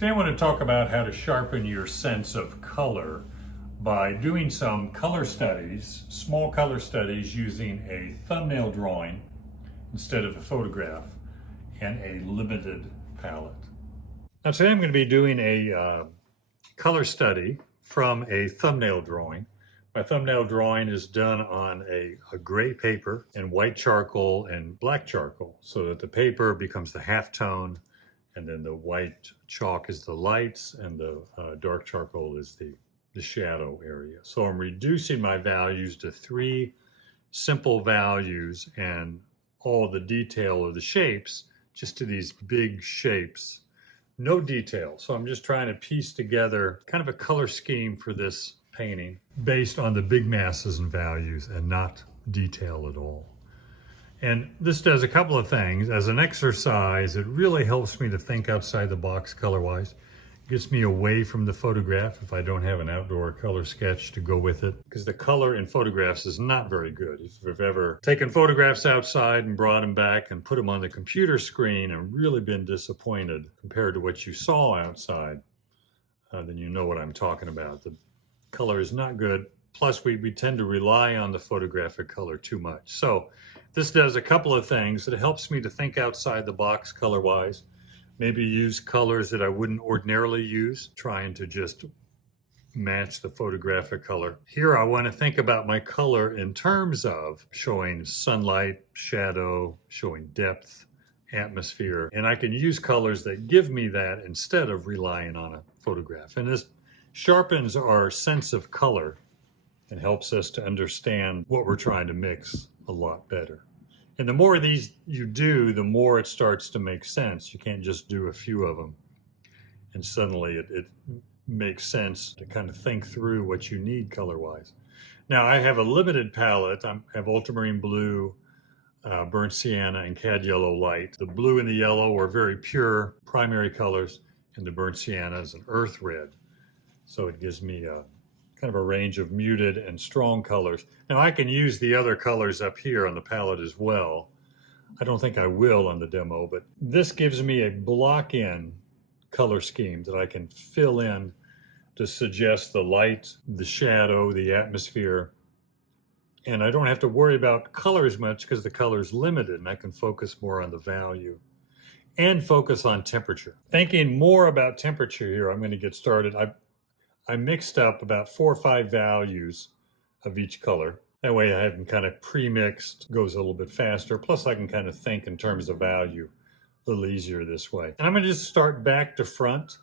Today I want to talk about how to sharpen your sense of color by doing some color studies, small color studies using a thumbnail drawing instead of a photograph and a limited palette. Now today I'm going to be doing a color study from a thumbnail drawing. My thumbnail drawing is done on a gray paper and white charcoal and black charcoal so that the paper becomes the halftone and then the white chalk is the lights and the dark charcoal is the shadow area. So I'm reducing my values to 3 simple values and all the detail of the shapes just to these big shapes. No detail. So I'm just trying to piece together kind of a color scheme for this painting based on the big masses and values and not detail at all. And this does a couple of things. As an exercise, it really helps me to think outside the box color-wise. It gets me away from the photograph if I don't have an outdoor color sketch to go with it, because the color in photographs is not very good. If you've ever taken photographs outside and brought them back and put them on the computer screen and really been disappointed compared to what you saw outside, then you know what I'm talking about. The color is not good. Plus, we tend to rely on the photographic color too much. So this does a couple of things. It helps me to think outside the box color-wise, maybe use colors that I wouldn't ordinarily use, trying to just match the photographic color. Here I want to think about my color in terms of showing sunlight, shadow, showing depth, atmosphere, and I can use colors that give me that instead of relying on a photograph. And this sharpens our sense of color and helps us to understand what we're trying to mix a lot better. And the more of these you do, the more it starts to make sense. You can't just do a few of them and suddenly it makes sense to kind of think through what you need color-wise. Now I have a limited palette. I have ultramarine blue, burnt sienna, and cad yellow light. The blue and the yellow are very pure primary colors, and the burnt sienna is an earth red. So it gives me kind of a range of muted and strong colors. Now I can use the other colors up here on the palette as well. I don't think I will on the demo, but this gives me a block-in color scheme that I can fill in to suggest the light, the shadow, the atmosphere. And I don't have to worry about colors much because the color is limited and I can focus more on the value and focus on temperature. Thinking more about temperature here, I'm going to get started. I mixed up about 4 or 5 values of each color. That way I have them kind of pre-mixed, goes a little bit faster. Plus I can kind of think in terms of value a little easier this way. And I'm going to just start back to front.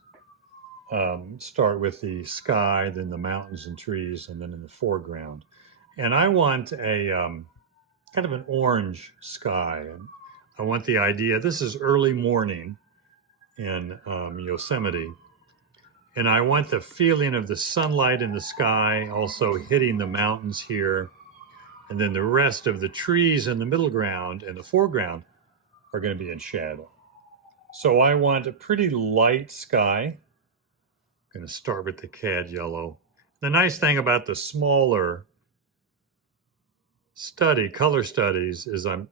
Start with the sky, then the mountains and trees, and then in the foreground. And I want a kind of an orange sky. And I want the idea, this is early morning in Yosemite. And I want the feeling of the sunlight in the sky also hitting the mountains here. And then the rest of the trees in the middle ground and the foreground are going to be in shadow. So I want a pretty light sky. I'm going to start with the cad yellow. The nice thing about the smaller color studies is I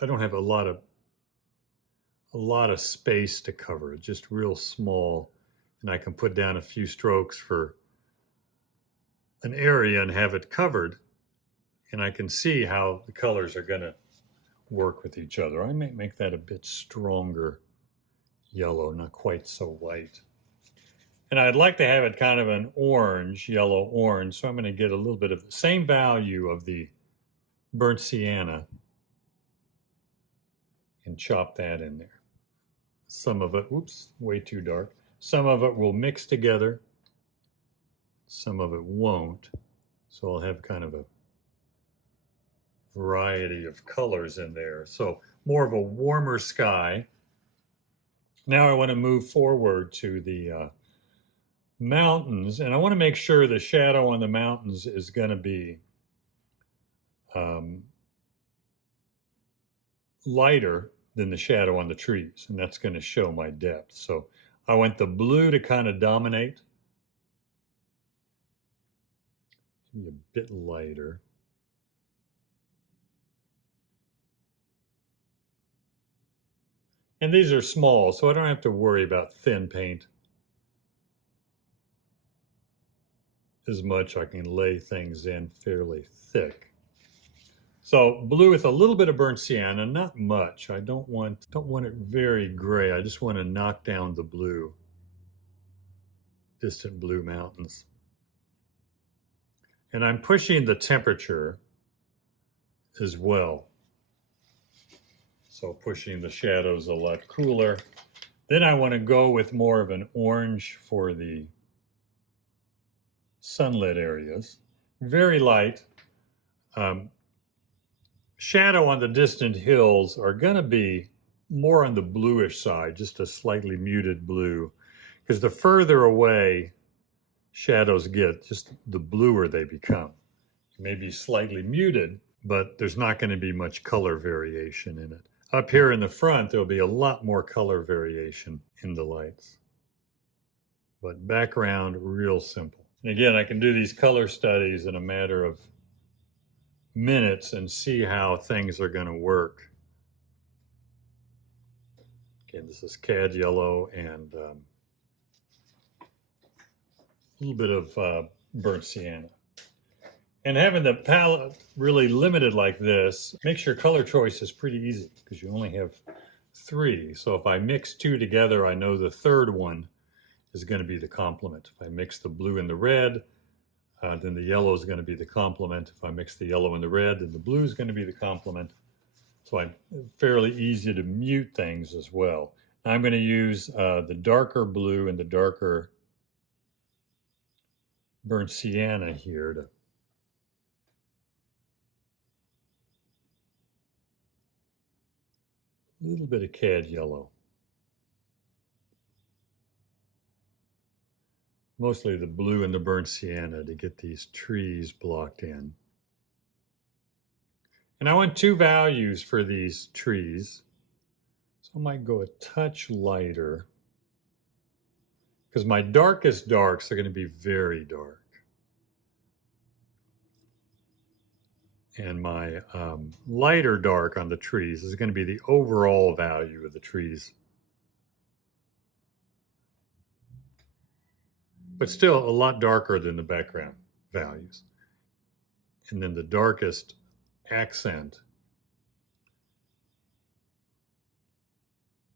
don't have a lot of space to cover. It's just real small. And I can put down a few strokes for an area and have it covered. And I can see how the colors are going to work with each other. I may make that a bit stronger yellow, not quite so white. And I'd like to have it kind of an orange, yellow orange. So I'm going to get a little bit of the same value of the burnt sienna and chop that in there. Some of it, whoops, way too dark. Some of it will mix together, some of it won't. So I'll have kind of a variety of colors in there. So more of a warmer sky. Now I want to move forward to the mountains, and I want to make sure the shadow on the mountains is going to be lighter than the shadow on the trees, and that's going to show my depth. So I want the blue to kind of dominate, maybe a bit lighter. And these are small, so I don't have to worry about thin paint as much. I can lay things in fairly thick. So blue with a little bit of burnt sienna, not much. I don't want it very gray. I just want to knock down the blue, distant blue mountains. And I'm pushing the temperature as well. So pushing the shadows a lot cooler. Then I want to go with more of an orange for the sunlit areas. Very light. Shadow on the distant hills are going to be more on the bluish side, just a slightly muted blue. Because the further away shadows get, just the bluer they become. Maybe slightly muted, but there's not going to be much color variation in it. Up here in the front, there'll be a lot more color variation in the lights. But background, real simple. And again, I can do these color studies in a matter of minutes and see how things are going to work. Okay, this is cad yellow and a little bit of burnt sienna. And having the palette really limited like this makes your color choices pretty easy because you only have 3. So if I mix 2 together, I know the third one is going to be the complement. If I mix the blue and the red, then the yellow is going to be the complement. If I mix the yellow and the red, then the blue is going to be the complement. So I'm fairly easy to mute things as well. I'm going to use the darker blue and the darker burnt sienna here to a little bit of cad yellow. Mostly the blue and the burnt sienna to get these trees blocked in. And I want 2 values for these trees. So I might go a touch lighter because my darkest darks are going to be very dark. And my lighter dark on the trees is going to be the overall value of the trees. But still a lot darker than the background values. And then the darkest accent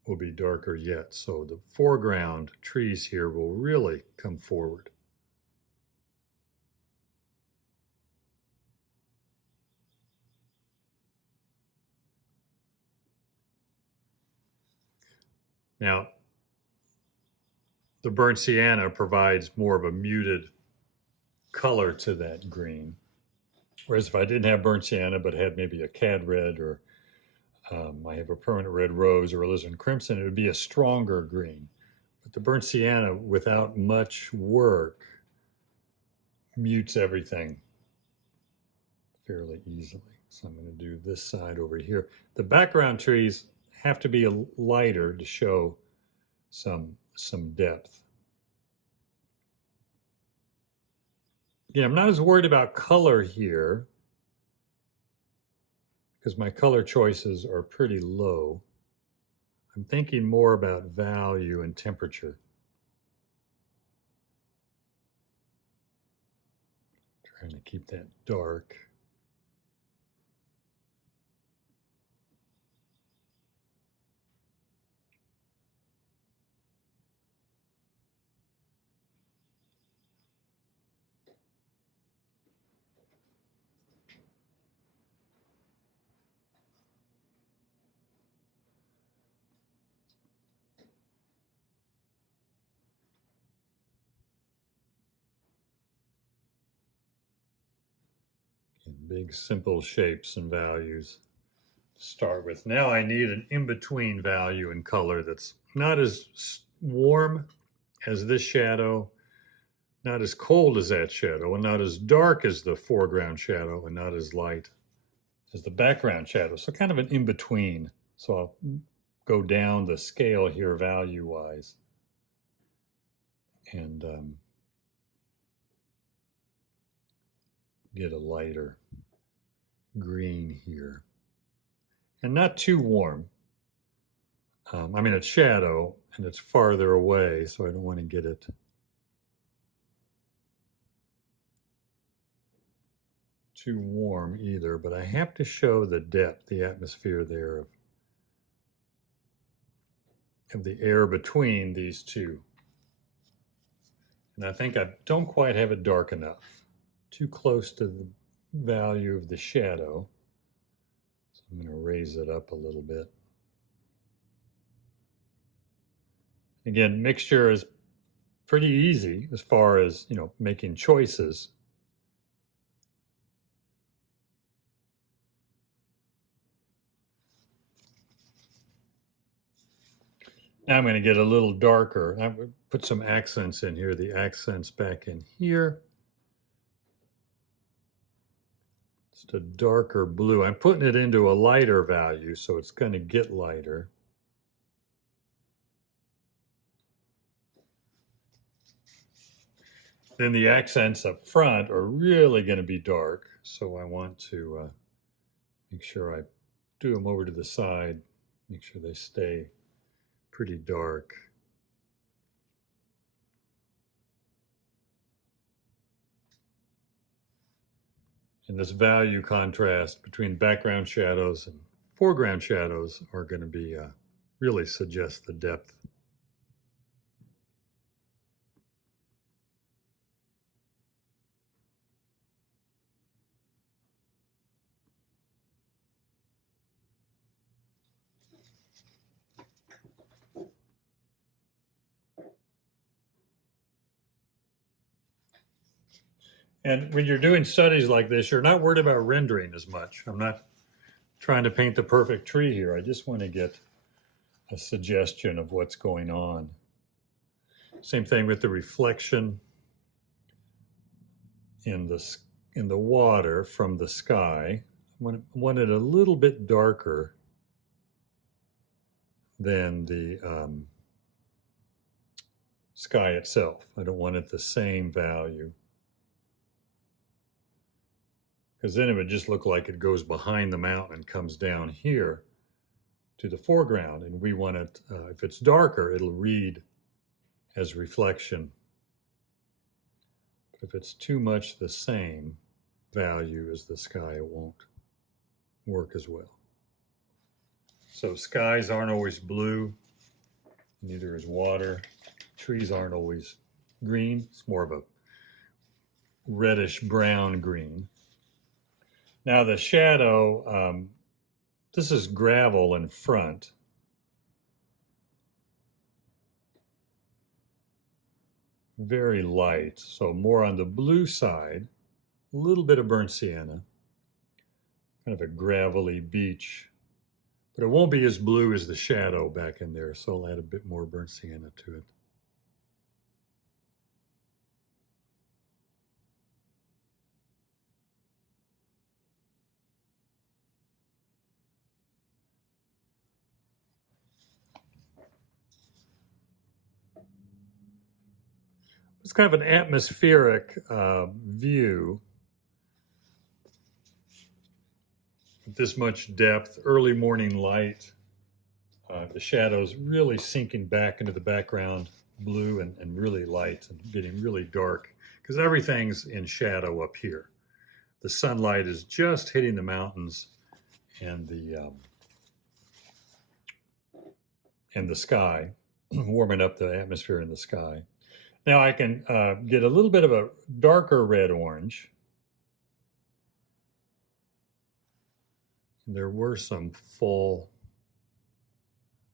will be darker yet. So the foreground trees here will really come forward. Now, the burnt sienna provides more of a muted color to that green. Whereas if I didn't have burnt sienna, but had maybe a cad red or I have a permanent red rose or alizarin crimson, it would be a stronger green. But the burnt sienna, without much work, mutes everything fairly easily. So I'm going to do this side over here. The background trees have to be lighter to show some depth. Yeah, I'm not as worried about color here because my color choices are pretty low. I'm thinking more about value and temperature. Trying to keep that dark. Big simple shapes and values to start with. Now I need an in-between value and color that's not as warm as this shadow, not as cold as that shadow, and not as dark as the foreground shadow, and not as light as the background shadow. So kind of an in-between. So I'll go down the scale here value-wise. And get a lighter green here. And not too warm. I mean, it's shadow and it's farther away, so I don't want to get it too warm either, but I have to show the depth, the atmosphere there of the air between these two. And I think I don't quite have it dark enough. Too close to the value of the shadow. So I'm going to raise it up a little bit. Again, mixture is pretty easy as far as, making choices. Now I'm going to get a little darker. I would put some accents in here, the accents back in here. Just a darker blue. I'm putting it into a lighter value, so it's going to get lighter. Then the accents up front are really going to be dark, so I want to make sure I do them over to the side, make sure they stay pretty dark. And this value contrast between background shadows and foreground shadows are going to be really suggest the depth. And when you're doing studies like this, you're not worried about rendering as much. I'm not trying to paint the perfect tree here. I just want to get a suggestion of what's going on. Same thing with the reflection in the water from the sky. I want it a little bit darker than the sky itself. I don't want it the same value, because then it would just look like it goes behind the mountain and comes down here to the foreground. And we want it, if it's darker, it'll read as reflection. But if it's too much the same value as the sky, it won't work as well. So skies aren't always blue, neither is water. Trees aren't always green. It's more of a reddish brown green. Now the shadow, this is gravel in front. Very light, so more on the blue side, a little bit of burnt sienna, kind of a gravelly beach, but it won't be as blue as the shadow back in there, so I'll add a bit more burnt sienna to it. It's kind of an atmospheric view. With this much depth, early morning light, the shadows really sinking back into the background, blue and really light and getting really dark, because everything's in shadow up here. The sunlight is just hitting the mountains and the sky, warming up the atmosphere in the sky. Now I can get a little bit of a darker red-orange. There were some fall.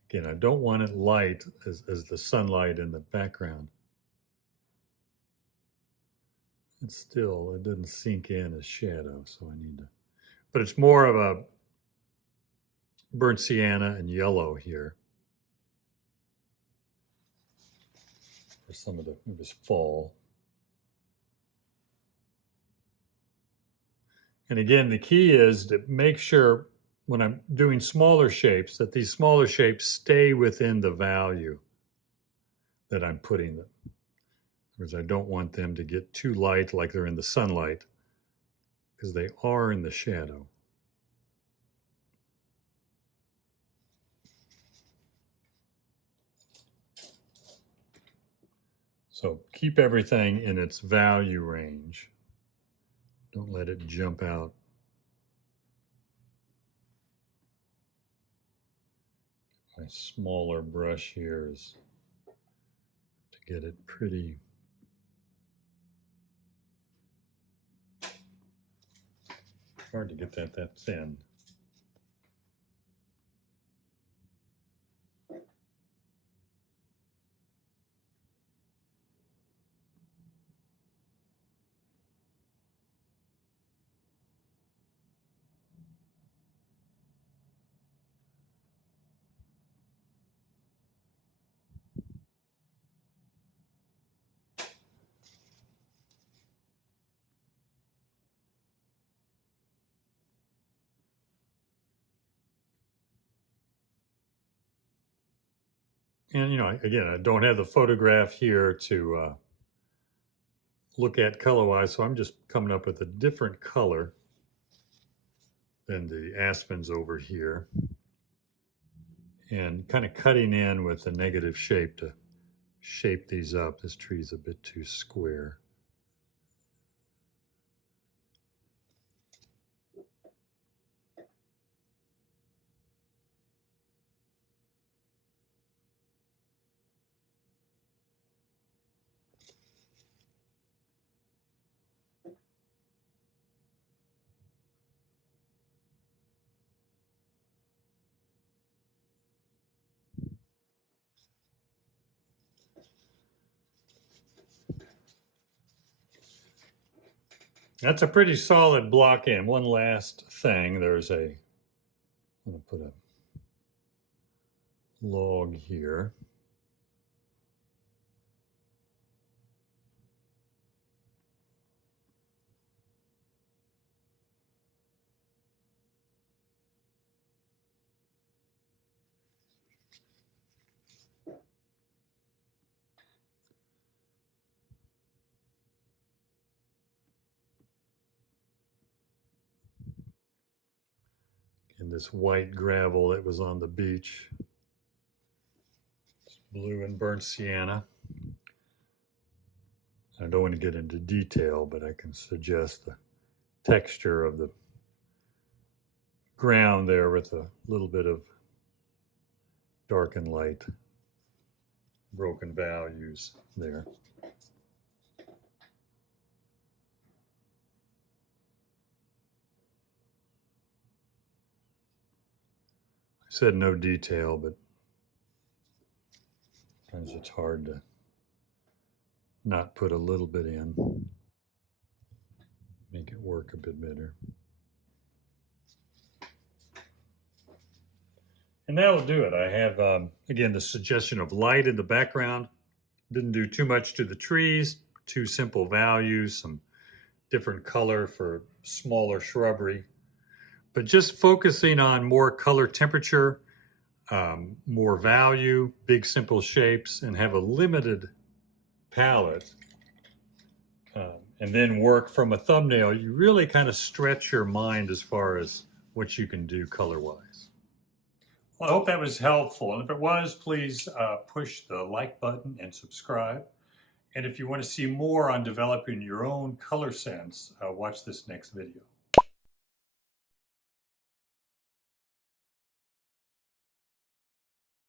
Again, I don't want it light as the sunlight in the background. And still, it didn't sink in as shadow, so I need to. But it's more of a burnt sienna and yellow here. For some of it was fall. And again, the key is to make sure when I'm doing smaller shapes that these smaller shapes stay within the value that I'm putting them. Because I don't want them to get too light like they're in the sunlight, because they are in the shadow. So keep everything in its value range. Don't let it jump out. My smaller brush here is to get it pretty. Hard to get that thin. And, you know, again, I don't have the photograph here to look at color-wise, so I'm just coming up with a different color than the aspens over here. And kind of cutting in with the negative shape to shape these up. This tree's a bit too square. That's a pretty solid block in. One last thing, I'm going to put a log here. And this white gravel that was on the beach. It's blue and burnt sienna. I don't want to get into detail, but I can suggest the texture of the ground there with a little bit of dark and light broken values there. I said no detail, but sometimes it's hard to not put a little bit in, make it work a bit better. And that'll do it. I have, again, the suggestion of light in the background. Didn't do too much to the trees, 2 simple values, some different color for smaller shrubbery. But just focusing on more color temperature, more value, big simple shapes, and have a limited palette, and then work from a thumbnail, you really kind of stretch your mind as far as what you can do color-wise. Well, I hope that was helpful. And if it was, please push the like button and subscribe. And if you want to see more on developing your own color sense, watch this next video.